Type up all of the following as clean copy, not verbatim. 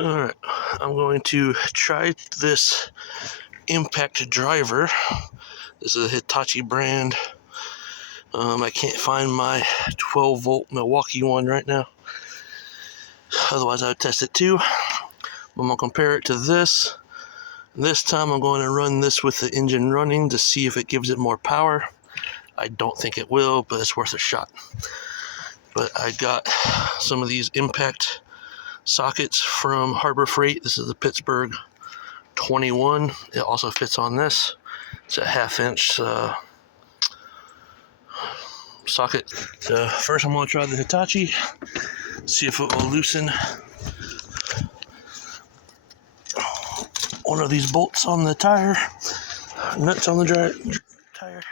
Alright, I'm going to try this impact driver. This is a Hitachi brand. I can't find my 12 volt Milwaukee one right now. Otherwise I would test it too. I'm going to compare it to this. This time I'm going to run this with the engine running to see if it gives it more power. I don't think it will, but it's worth a shot. But I got some of these impact sockets from Harbor Freight. This is the Pittsburgh 21. It also fits on this. It's a 1/2 inch socket. So first I'm going to try the Hitachi, see if it will loosen one of these bolts on the tire, nuts on the tire.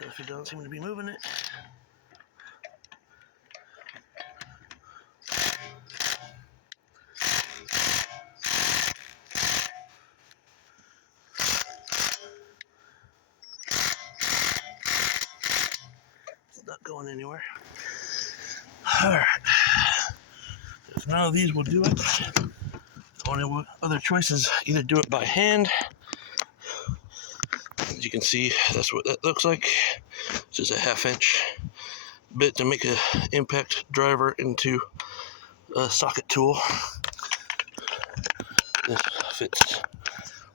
If it doesn't seem to be moving it. It's not going anywhere. Alright. If none of these will do it, the only other choice is either do it by hand. As you can see, that's what that looks like. It's just a 1/2 inch bit to make an impact driver into a socket tool. This fits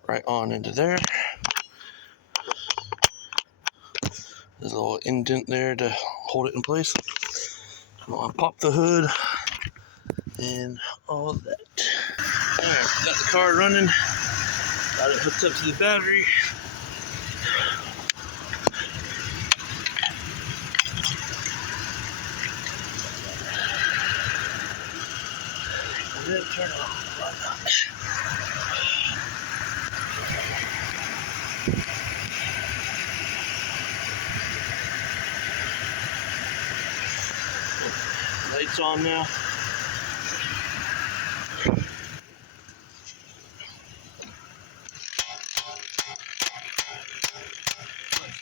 right on into there. There's a little indent there to hold it in place. I'm gonna pop the hood and all that. Alright, got the car running. Got it hooked up to the battery. And then turn it on. Lights on now.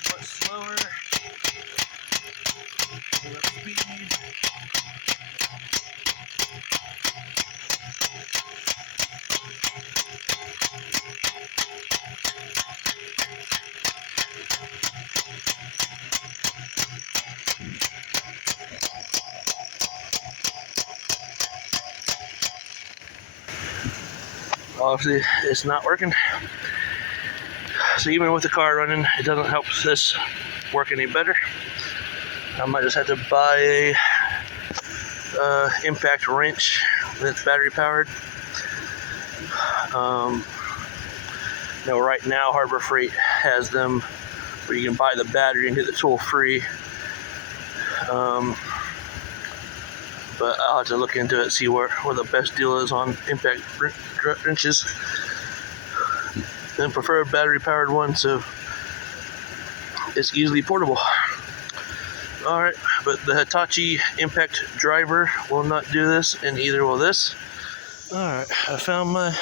Much slower. Less speed. Obviously, it's not working. So even with the car running, it doesn't help this work any better. I might just have to buy a impact wrench that's battery powered. Right now Harbor Freight has them where you can buy the battery and get the tool free. But I'll have to look into it, see where the best deal is on impact wrenches. And prefer a battery powered one so it's easily portable. Alright, but the Hitachi impact driver will not do this, and neither will this. Alright, I found my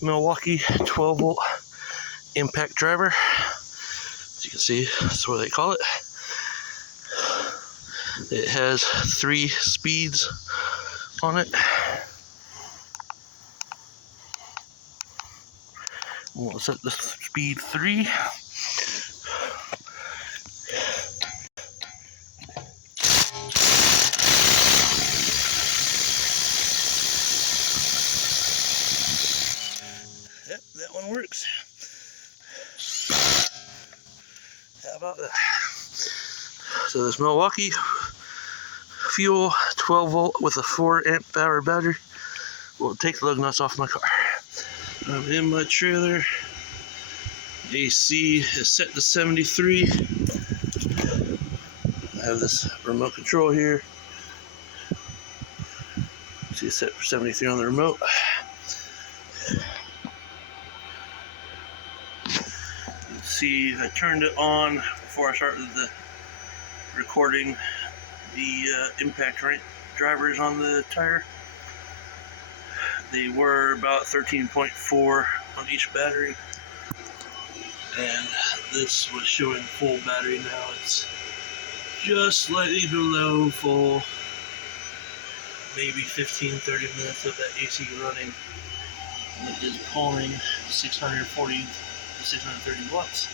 Milwaukee 12 volt impact driver. As you can see, that's what they call it. It has 3 speeds on it. We'll set the speed 3. Yep, that one works. How about that? So this Milwaukee fuel 12 volt with a 4 amp hour battery will take the lug nuts off my car. I'm in my trailer. AC is set to 73. I have this remote control here. See, it's set for 73 on the remote. See, I turned it on before I started the recording the impact drivers on the tire. They were about 13.4 on each battery, and this was showing full battery. Now it's just slightly below full, maybe 15-30 minutes of that AC running. And it is pulling 640 to 630 watts.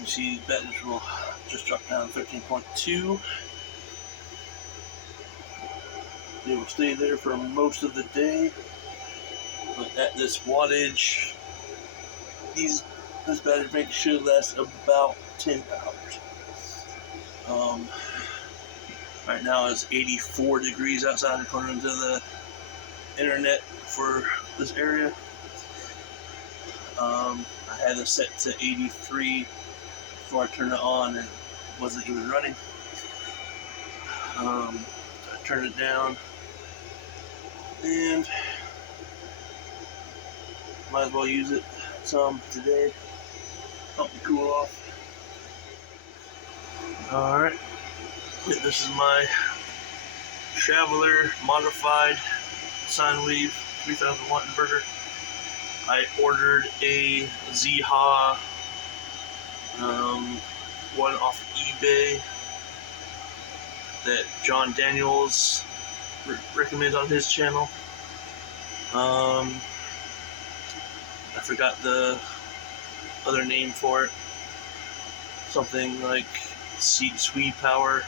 You see batteries will just drop down 13.2. They will stay there for most of the day, but at this wattage, this battery bank should last about 10 hours. Right now it's 84 degrees outside according to the internet for this area. I had it set to 83 before I turned it on, and it wasn't even running. I turned it down, and might as well use it some today. Help me cool off. Alright, this is my Traveler modified sine wave 3000 watt inverter. I ordered a ZHA one off eBay that John Daniels recommends on his channel. I forgot the other name for it. Something like Sweet Power.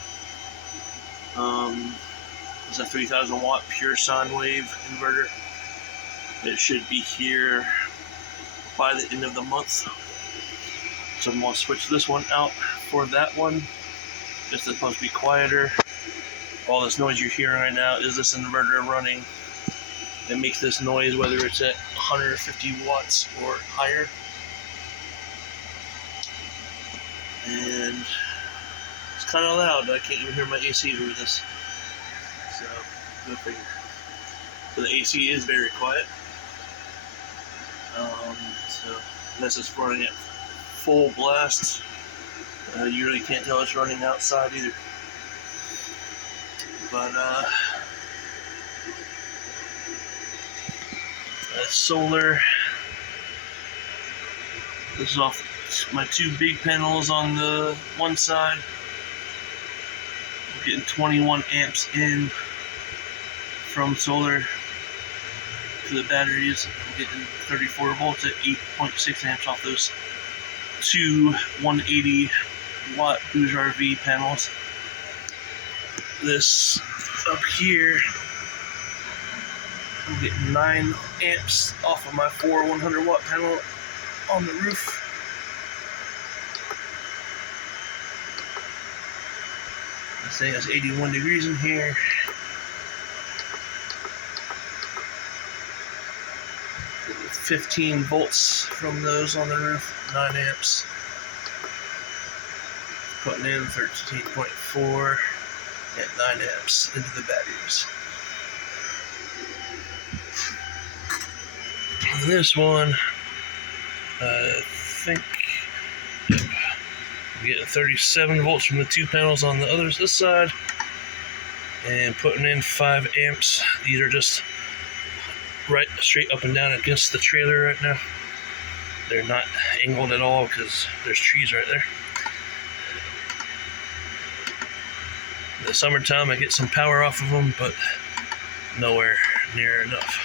It's a 3000 watt pure sine wave inverter. It should be here by the end of the month. So I'm going to switch this one out for that one. It's supposed to be quieter. All this noise you're hearing right now is this inverter running. It makes this noise whether it's at 150 watts or higher. And it's kind of loud. I can't even hear my AC over this. So, go figure. So the AC is very quiet. So unless it's running at full blast, you really can't tell it's running outside either. But that's solar. This is off my two big panels on the one side. I'm getting 21 amps in from solar to the batteries. I'm getting 34 volts at 8.6 amps off those two 180 watt Booz RV panels. This up here, I'm getting 9 amps off of my 4 100 watt panel on the roof. This thing has 81 degrees in here. Getting 15 volts from those on the roof, 9 amps. Putting in 13.4 at 9 amps into the batteries. And this one, I think I'm getting 37 volts from the two panels on the others this side, and putting in 5 amps. These are just right straight up and down against the trailer right now. They're not angled at all because there's trees right there. In the summertime I get some power off of them, but nowhere near enough.